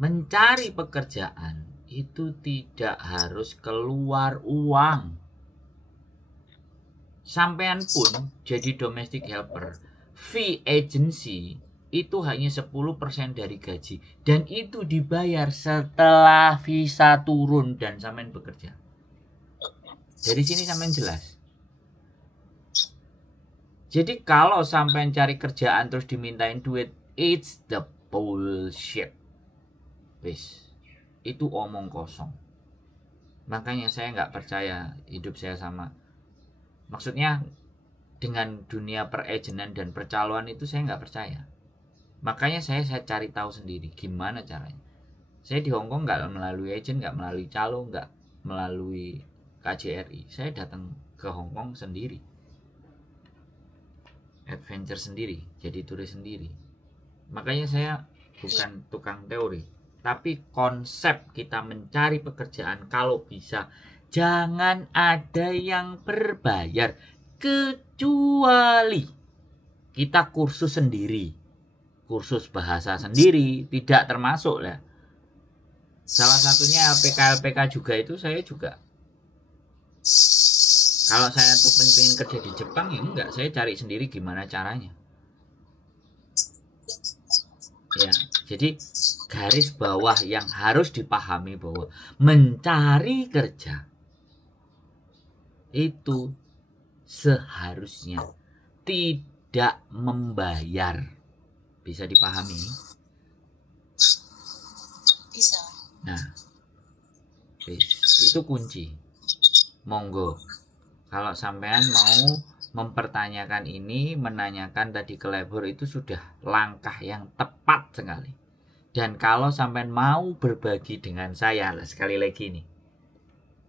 mencari pekerjaan itu tidak harus keluar uang. Sampean pun jadi domestic helper, fee agency itu hanya 10% dari gaji, dan itu dibayar setelah visa turun dan sampean bekerja. Dari sini sampean jelas. Jadi kalau sampean cari kerjaan terus dimintain duit, it's the bullshit. Wis, itu omong kosong. Makanya saya nggak percaya hidup saya sama. Maksudnya dengan dunia peragenan dan percaloan itu saya nggak percaya. Makanya saya cari tahu sendiri gimana caranya. Saya di Hongkong nggak melalui agent, nggak melalui calo, nggak melalui KJRI. Saya datang ke Hongkong sendiri, adventure sendiri, jadi turis sendiri. Makanya saya bukan tukang teori, tapi konsep kita mencari pekerjaan kalau bisa jangan ada yang berbayar, kecuali kita kursus sendiri, kursus bahasa sendiri, tidak termasuk lah. Salah satunya LPK juga itu saya juga. Kalau saya tuh pengen kerja di Jepang ya enggak, saya cari sendiri gimana caranya. Ya, jadi garis bawah yang harus dipahami bahwa mencari kerja itu seharusnya tidak membayar. Bisa dipahami? Bisa. Nah, itu kunci. Monggo. Kalau sampean mau mempertanyakan ini, menanyakan tadi ke labor, itu sudah langkah yang tepat sekali. Dan kalau sampean mau berbagi dengan saya, sekali lagi nih,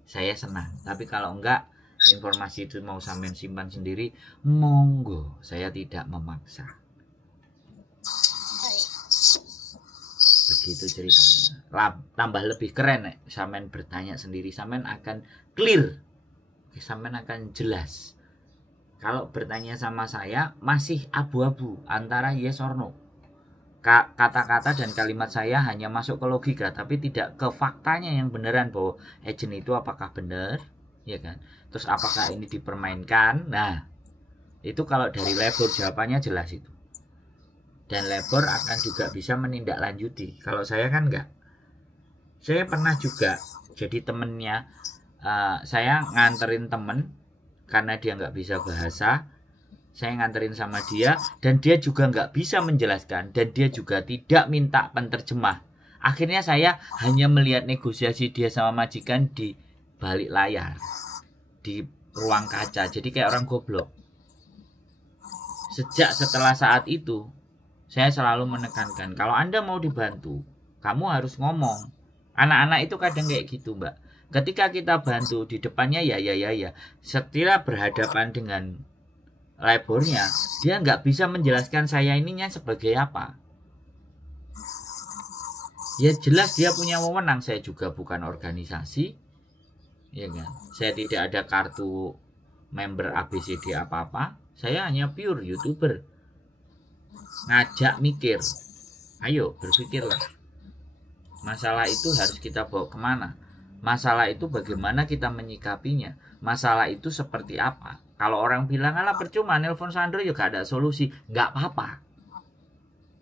saya senang. Tapi kalau enggak, informasi itu mau sampean simpan sendiri, monggo, saya tidak memaksa. Begitu ceritanya. Tambah lebih keren nih, sampean bertanya sendiri, sampean akan clear, sampean akan jelas. Kalau bertanya sama saya masih abu-abu antara yes or no. Kata-kata dan kalimat saya hanya masuk ke logika, tapi tidak ke faktanya yang beneran bahwa agent itu apakah benar, ya kan? Terus apakah ini dipermainkan? Nah, itu kalau dari labor jawabannya jelas itu. Dan labor akan juga bisa menindaklanjuti. Kalau saya kan enggak. Saya pernah juga jadi temennya, saya nganterin temen karena dia nggak bisa bahasa. Saya nganterin sama dia dan dia juga nggak bisa menjelaskan dan dia juga tidak minta penterjemah. Akhirnya saya hanya melihat negosiasi dia sama majikan di balik layar, di ruang kaca, jadi kayak orang goblok. Setelah saat itu saya selalu menekankan, kalau Anda mau dibantu, kamu harus ngomong. Anak-anak itu kadang kayak gitu, Mbak. Ketika kita bantu di depannya ya. Setelah berhadapan dengan labornya, dia nggak bisa menjelaskan saya ininya sebagai apa. Ya jelas dia punya wewenang, saya juga bukan organisasi, ya kan. Saya tidak ada kartu member ABCD apa-apa. Saya hanya pure YouTuber. Ngajak mikir. Ayo berpikirlah. Masalah itu harus kita bawa kemana? Masalah itu bagaimana kita menyikapinya? Masalah itu seperti apa? Kalau orang bilang, alah percuma nelpon Sandro ya gak ada solusi. Gak apa-apa.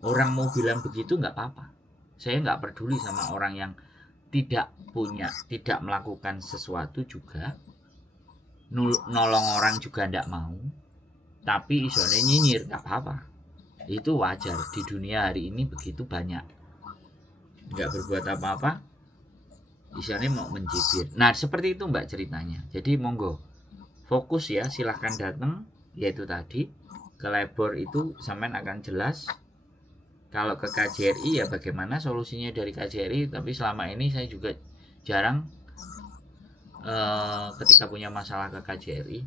Orang mau bilang begitu gak apa-apa. Saya gak peduli sama orang yang tidak melakukan sesuatu juga. Nolong orang juga gak mau. Tapi isone nyinyir gak apa-apa. Itu wajar. Di dunia hari ini begitu banyak. Gak berbuat apa-apa, istilahnya mau mencibir. Nah seperti itu Mbak ceritanya. Jadi monggo fokus ya, silahkan datang. Yaitu tadi ke labor itu sampean akan jelas. Kalau ke KJRI ya bagaimana solusinya dari KJRI. Tapi selama ini saya juga jarang ketika punya masalah ke KJRI.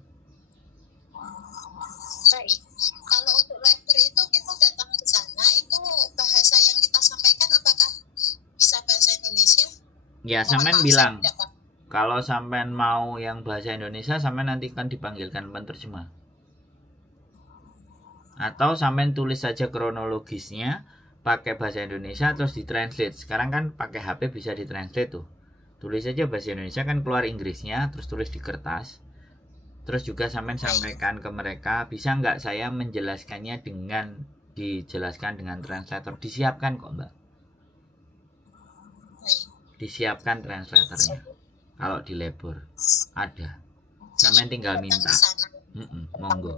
Baik. Kalau untuk labor itu kita datang ke sana, itu bahasa yang kita sampaikan apakah bisa bahasa Indonesia? Ya, sampean bilang kalau sampean mau yang bahasa Indonesia, sampean nanti kan dipanggilkan penerjemah. Atau sampean tulis saja kronologisnya, pakai bahasa Indonesia terus ditranslate. Sekarang kan pakai HP bisa ditranslate tuh. Tulis aja bahasa Indonesia kan keluar Inggrisnya, terus tulis di kertas. Terus juga sampean sampaikan ke mereka, bisa nggak saya menjelaskannya dengan dijelaskan dengan translator? Disiapkan kok Mbak. Disiapkan translatornya. Kalau di labor ada. Sampean tinggal minta. Monggo.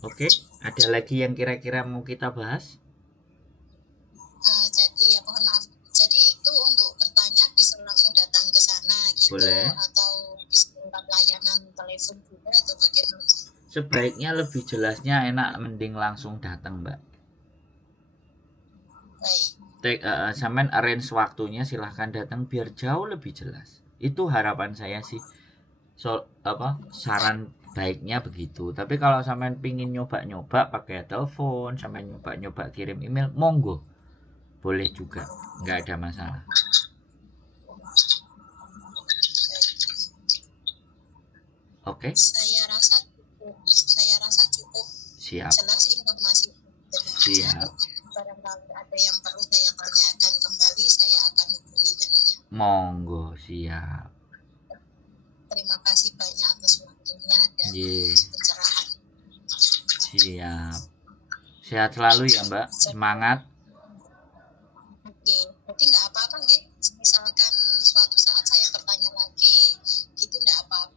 Oke, ada lagi yang kira-kira mau kita bahas? Jadi ya mohon maaf. Jadi itu untuk bertanya bisa langsung datang ke sana gitu. Boleh. Atau bisa minta layanan telepon juga atau bagaimana? Sebaiknya lebih jelasnya enak mending langsung datang Mbak. Baik. Sampean arrange waktunya silahkan datang biar jauh lebih jelas. Itu harapan saya sih. Saran baiknya begitu. Tapi kalau sampean pingin nyoba-nyoba pakai telepon, sampean nyoba-nyoba kirim email, monggo. Boleh juga, nggak ada masalah. Oke. Saya rasa cukup. Siap. Jelas informasi. Siap. Barangkali ada yang perlu saya tanyakan kembali, saya akan hubungi jadinya. Monggo, siap. Terima kasih banyak atas waktunya dan pencerahan. Siap. Sehat selalu ya Mbak, semangat. Oke, berarti nggak apa-apa nggih? Misalkan suatu saat saya bertanya lagi, gitu nggak apa-apa.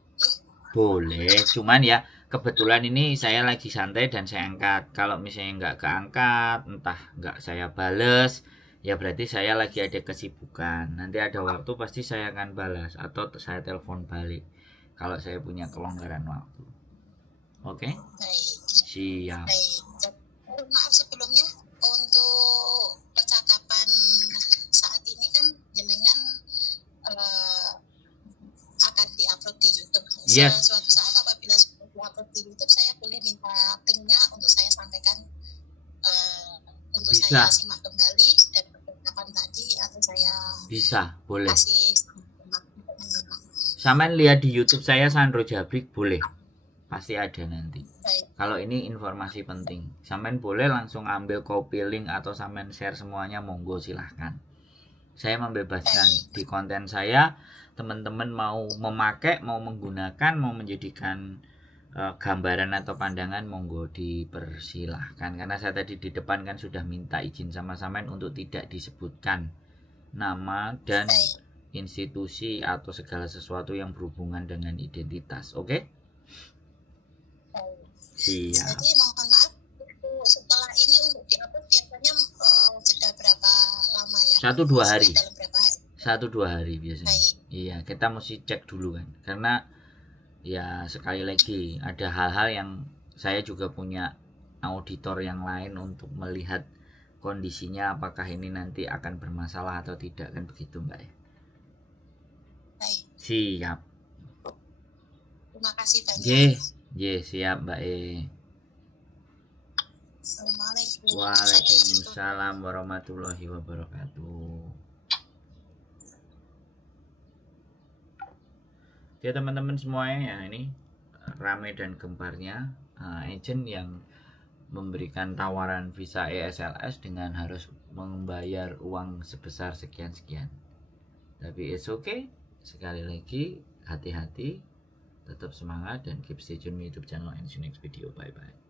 Boleh, cuman ya kebetulan ini saya lagi santai dan saya angkat. Kalau misalnya nggak keangkat, entah nggak saya bales, ya berarti saya lagi ada kesibukan. Nanti ada waktu pasti saya akan balas atau saya telepon balik kalau saya punya kelonggaran waktu. Oke? Baik. Siap. Baik. Maaf sebelumnya untuk percakapan saat ini kan jenengan akan diupload di YouTube. Yes. Suatu saat apabila sudah diupload di YouTube, saya boleh minta linknya untuk saya sampaikan untuk bisa. Saya simak kembali dan percakapan tadi atau saya bisa, boleh. kasih Sampean lihat di YouTube saya Sandro Jabrik boleh. Pasti ada nanti. Baik. Kalau ini informasi penting, sampean boleh langsung ambil copy link atau sampean share semuanya, monggo silahkan. Saya membebaskan di konten saya. Teman-teman mau memakai, mau menggunakan, mau menjadikan gambaran atau pandangan, monggo dipersilahkan. Karena saya tadi di depan kan sudah minta izin sama sampean untuk tidak disebutkan nama dan institusi atau segala sesuatu yang berhubungan dengan identitas. Oke? Siap. Jadi mohon maaf, setelah ini untuk diupload biasanya jeda berapa lama ya? 1-2 hari. Dalam berapa hari? 1-2 hari biasanya. Baik. Iya, kita mesti cek dulu kan. Karena ya sekali lagi ada hal-hal yang saya juga punya auditor yang lain untuk melihat kondisinya apakah ini nanti akan bermasalah atau tidak, kan begitu Mbak ya. Baik. Siap. Terima kasih banyak. Siap Mbak E. Assalamualaikum. Waalaikumsalam warahmatullahi wabarakatuh. Oke teman-teman semuanya ya, ini rame dan gemparnya agent yang memberikan tawaran visa ESLS dengan harus membayar uang sebesar sekian-sekian. Tapi it's okay. Sekali lagi hati-hati, tetap semangat dan keep stay tune YouTube channel and see you next video. Bye bye.